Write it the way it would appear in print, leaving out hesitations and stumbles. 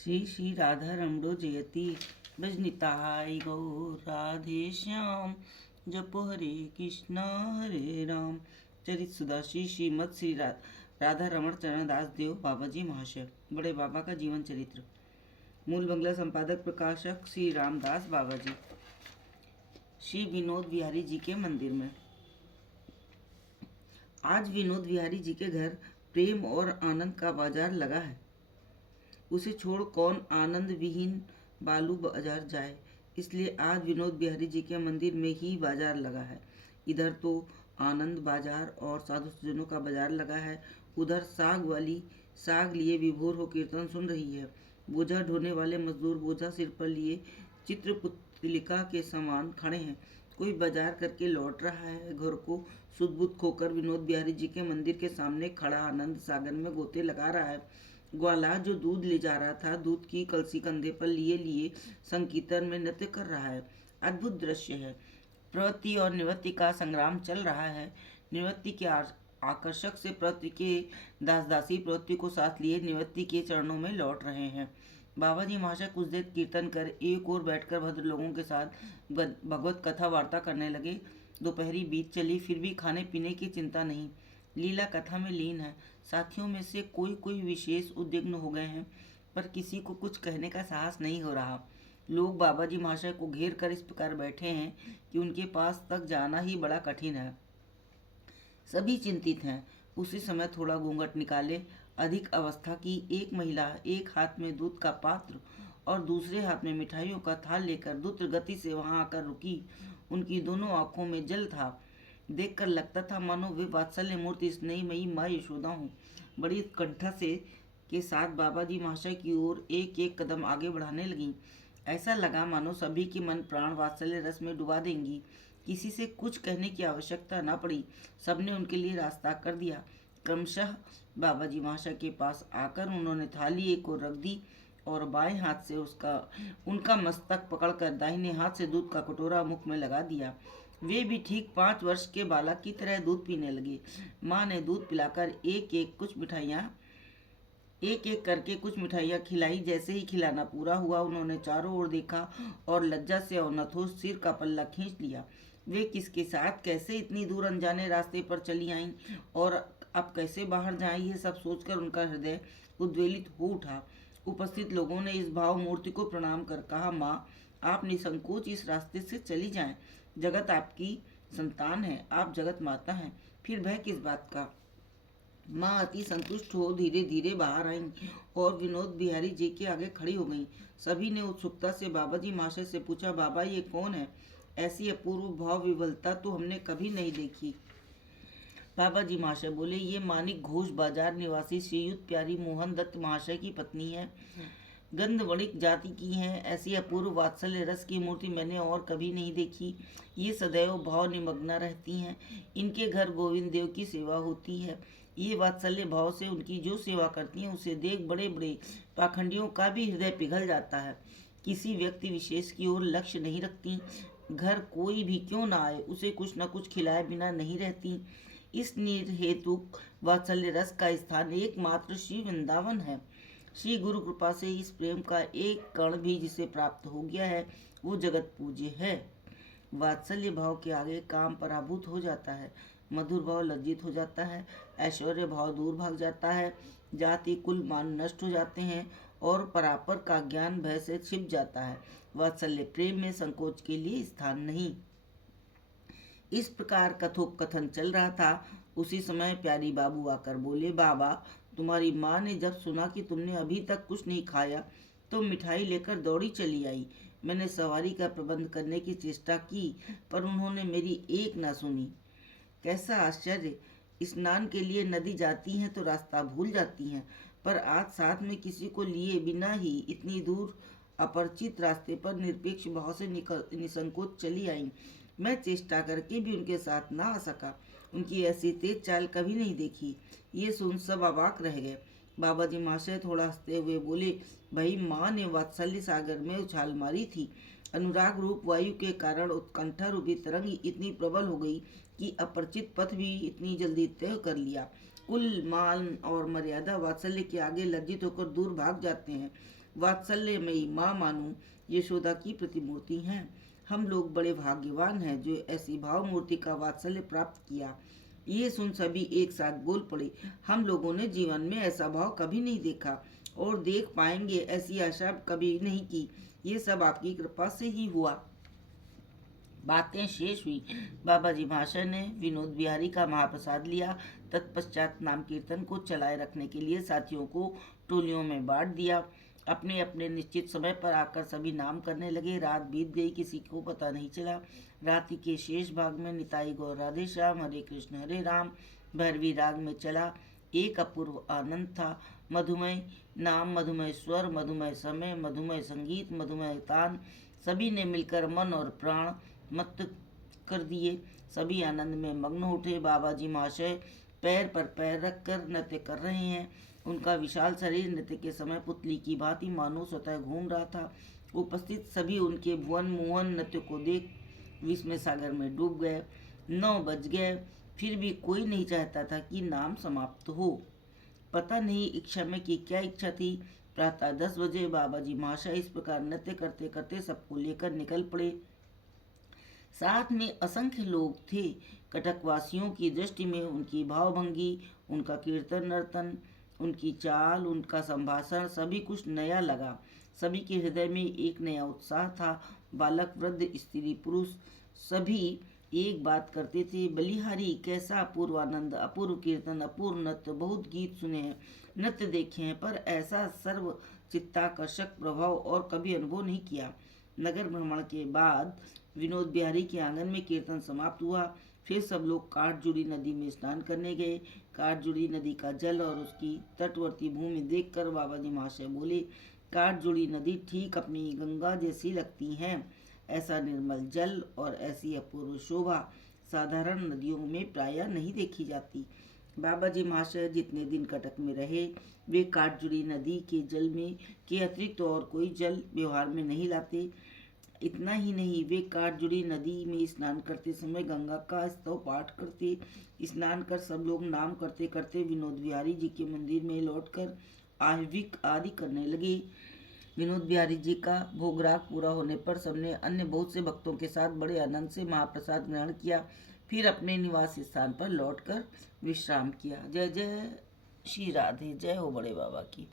श्री श्री राधा रमणो जयति भजनिताय गौ राधे श्याम जपो हरे कृष्णा हरे राम। चरित सुधा श्री श्रीमद श्री राधा रमण चरण दास देव बाबा जी महाशय। बड़े बाबा का जीवन चरित्र। मूल बंगला संपादक प्रकाशक श्री रामदास बाबा जी। श्री विनोद बिहारी जी के मंदिर में। आज विनोद बिहारी जी के घर प्रेम और आनंद का बाजार लगा है। उसे छोड़ कौन आनंद विहीन बालू बाजार जाए, इसलिए आज विनोद बिहारी जी के मंदिर में ही बाजार लगा है। इधर तो आनंद बाजार और साधु सज्जनों का बाजार लगा है, उधर साग वाली साग लिए विभोर हो कीर्तन सुन रही है। बोझा ढोने वाले मजदूर बोझा सिर पर लिए चित्र पुतलिका के समान खड़े हैं। कोई बाजार करके लौट रहा है। घर को सुध-बुध खोकर विनोद बिहारी जी के मंदिर के सामने खड़ा आनंद सागर में गोते लगा रहा है। ग्वाला जो दूध ले जा रहा था, दूध की कलसी कंधे पर लिए लिए संकीर्तन में नृत्य कर रहा है। अद्भुत दृश्य है। प्रवृत्ति और निवृत्ति का संग्राम चल रहा है। निवृत्ति के आकर्षक से प्रवृत्ति के दास-दासी प्रवृत्ति को साथ लिए निवृत्ति के चरणों में लौट रहे हैं। बाबा जी महाशय कुछ देर कीर्तन कर एक ओर बैठकर भद्र लोगों के साथ भगवत कथा वार्ता करने लगे। दोपहरी बीत चली, फिर भी खाने पीने की चिंता नहीं। लीला कथा में लीन है। साथियों में से कोई कोई विशेष उद्विग्न हो गए हैं, पर किसी को कुछ कहने का साहस नहीं हो रहा। लोग बाबा जी महाशय को घेर कर इस प्रकार बैठे हैं कि उनके पास तक जाना ही बड़ा कठिन है। सभी चिंतित हैं। उसी समय थोड़ा घूंघट निकाले अधिक अवस्था की एक महिला एक हाथ में दूध का पात्र और दूसरे हाथ में मिठाइयों का थाल लेकर द्रुत गति से वहां आकर रुकी। उनकी दोनों आंखों में जल था। देखकर लगता था मानो वे वात्सल्य मूर्ति स्नेहमयी माँ यशोदा हूँ। बड़ी उत्कंठा से के साथ बाबा जी महाशय की ओर एक एक कदम आगे बढ़ाने लगी। ऐसा लगा मानो सभी के मन प्राण वात्सल्य रस में डुबा देंगी। किसी से कुछ कहने की आवश्यकता न पड़ी। सबने उनके लिए रास्ता कर दिया। क्रमशः बाबा जी महाशय के पास आकर उन्होंने थाली एक ओर रख दी और बाएं हाथ से उनका मस्तक पकड़कर दाहिने हाथ से दूध का कटोरा मुख में लगा दिया। वे भी ठीक 5 वर्ष के बालक की तरह दूध पीने लगे। माँ ने दूध पिलाकर एक एक करके कुछ मिठाइयाँ खिलाई। जैसे ही खिलाना पूरा हुआ, उन्होंने चारों ओर देखा और लज्जा से अवनत सिर का पल्ला खींच लिया। वे किसके साथ कैसे इतनी दूर अनजाने रास्ते पर चली आईं और अब कैसे बाहर जाएं, ये सब सोचकर उनका हृदय उद्वेलित हो उठा। उपस्थित लोगों ने इस भाव मूर्ति को प्रणाम कर कहा, माँ आप निसंकोच इस रास्ते से चली जाएं। जगत आपकी संतान है, आप जगत माता हैं, फिर भय किस बात का। माँ अति संतुष्ट हो धीरे धीरे बाहर आईं और विनोद बिहारी जी के आगे खड़ी हो गईं। सभी ने उत्सुकता से बाबा जी महाशय से पूछा, बाबा ये कौन है? ऐसी अपूर्व भाव विवलता तो हमने कभी नहीं देखी। बाबा जी महाशय बोले, ये मानिक घोष बाजार निवासी श्रीयुत प्यारी मोहन दत्त महाशय की पत्नी है। गंधवणिक जाति की हैं। ऐसी अपूर्व वात्सल्य रस की मूर्ति मैंने और कभी नहीं देखी। ये सदैव भाव निमग्ना रहती हैं। इनके घर गोविंद देव की सेवा होती है। ये वात्सल्य भाव से उनकी जो सेवा करती हैं, उसे देख बड़े बड़े पाखंडियों का भी हृदय पिघल जाता है। किसी व्यक्ति विशेष की ओर लक्ष्य नहीं रखती। घर कोई भी क्यों ना आए, उसे कुछ न कुछ खिलाए बिना नहीं रहती। इस निर्हेतुक वात्सल्य रस का स्थान एकमात्र श्री वृंदावन है। श्री गुरु कृपा से इस प्रेम का एक कण भी जिसे प्राप्त हो गया है, वो जगत पूज्य है। वात्सल्य भाव के आगे काम पराभूत हो जाता है। मधुर भाव लज्जित हो जाता है। ऐश्वर्य भाव दूर भाग जाता है। जाति कुल मान नष्ट हो जाते हैं और परापर का ज्ञान भय से छिप जाता है। वात्सल्य प्रेम में संकोच के लिए स्थान नहीं। इस प्रकार कथोपकथन चल रहा था। उसी समय प्यारी बाबू आकर बोले, बाबा तुम्हारी माँ ने जब सुना कि तुमने अभी तक कुछ नहीं खाया तो मिठाई लेकर दौड़ी चली आई। मैंने सवारी का प्रबंध करने की चेष्टा की, पर उन्होंने मेरी एक ना सुनी। कैसा आश्चर्य! स्नान के लिए नदी जाती हैं तो रास्ता भूल जाती हैं, पर आज साथ में किसी को लिए बिना ही इतनी दूर अपरिचित रास्ते पर निरपेक्ष भाव से निसंकोच चली आई। मैं चेष्टा करके भी उनके साथ ना आ सका। उनकी ऐसी तेज चाल कभी नहीं देखी। ये सुन सब अवाक रह गए। बाबा जी महाशय थोड़ा हंसते हुए बोले, भाई माँ ने वात्सल्य सागर में उछाल मारी थी। अनुराग रूप वायु के कारण उत्कंठा रूपी तरंग इतनी प्रबल हो गई कि अपरिचित पथ भी इतनी जल्दी तय कर लिया। कुल मान और मर्यादा वात्सल्य के आगे लज्जित होकर दूर भाग जाते हैं। वात्सल्यमयी माँ मानो यशोदा की प्रतिमूर्ति हैं। हम लोग बड़े भाग्यवान हैं जो ऐसी भाव मूर्ति का वात्सल्य प्राप्त किया। ये सुन सभी एक साथ बोल पड़े, हम लोगों ने जीवन में ऐसा भाव कभी नहीं देखा और देख पाएंगे ऐसी आशा कभी नहीं की। ये सब आपकी कृपा से ही हुआ। बातें शेष हुई। बाबा जी महाशय ने विनोद बिहारी का महाप्रसाद लिया। तत्पश्चात नाम कीर्तन को चलाए रखने के लिए साथियों को टोलियों में बांट दिया। अपने अपने निश्चित समय पर आकर सभी नाम करने लगे। रात बीत गई, किसी को पता नहीं चला। रात्रि के शेष भाग में निताई गौर राधे श्याम हरे कृष्ण हरे राम भैरवी राग में चला। एक अपूर्व आनंद था। मधुमय नाम, मधुमय स्वर, मधुमय समय, मधुमय संगीत, मधुमय तान, सभी ने मिलकर मन और प्राण मत कर दिए। सभी आनंद में मग्न उठे। बाबा जी महाशय पैर पर पैर रखकर नृत्य कर रहे हैं। उनका विशाल शरीर नृत्य के समय पुतली की भांति मानो स्वतः घूम रहा था। उपस्थित सभी उनके भुवन मोहन नृत्य को देख विस्मय सागर में डूब गए। 9 बज गए, फिर भी कोई नहीं चाहता था कि नाम समाप्त हो। पता नहीं इच्छा में की क्या इच्छा थी। प्रातः 10 बजे बाबा जी महाशय इस प्रकार नृत्य करते करते सबको लेकर निकल पड़े। साथ में असंख्य लोग थे। कटकवासियों की दृष्टि में उनकी भावभंगी, उनका कीर्तन नर्तन, उनकी चाल, उनका संभाषण सभी कुछ नया लगा। सभी के हृदय में एक नया उत्साह था। बालक, वृद्ध, स्त्री, पुरुष सभी एक बात करते थे, बलिहारी कैसा अपूर्व आनंद, अपूर्व कीर्तन, अपूर्व नृत्य, बहुत गीत सुने हैं, नृत्य देखे हैं, पर ऐसा सर्व चित्ताकर्षक प्रभाव और कभी अनुभव नहीं किया। नगर भ्रमण के बाद विनोद बिहारी के आंगन में कीर्तन समाप्त हुआ। फिर सब लोग काठजुड़ी नदी में स्नान करने गए। काठजुड़ी नदी का जल और उसकी तटवर्ती भूमि देखकर बाबा जी महाशय बोले, काठजुड़ी नदी ठीक अपनी गंगा जैसी लगती हैं। ऐसा निर्मल जल और ऐसी अपूर्व शोभा साधारण नदियों में प्रायः नहीं देखी जाती। बाबा जी महाशय जितने दिन कटक में रहे, वे काठजुड़ी नदी के जल में के अतिरिक्त और कोई जल व्यवहार में नहीं लाते। इतना ही नहीं, वे काठजुड़ी नदी में स्नान करते समय गंगा का स्तव पाठ करते। स्नान कर सब लोग नाम करते करते विनोद बिहारी जी के मंदिर में लौटकर आह्विक आदि करने लगे। विनोद बिहारी जी का भोगराग पूरा होने पर सबने अन्य बहुत से भक्तों के साथ बड़े आनंद से महाप्रसाद ग्रहण किया। फिर अपने निवास स्थान पर लौटकर विश्राम किया। जय जय श्री राधे, जय हो बड़े बाबा की।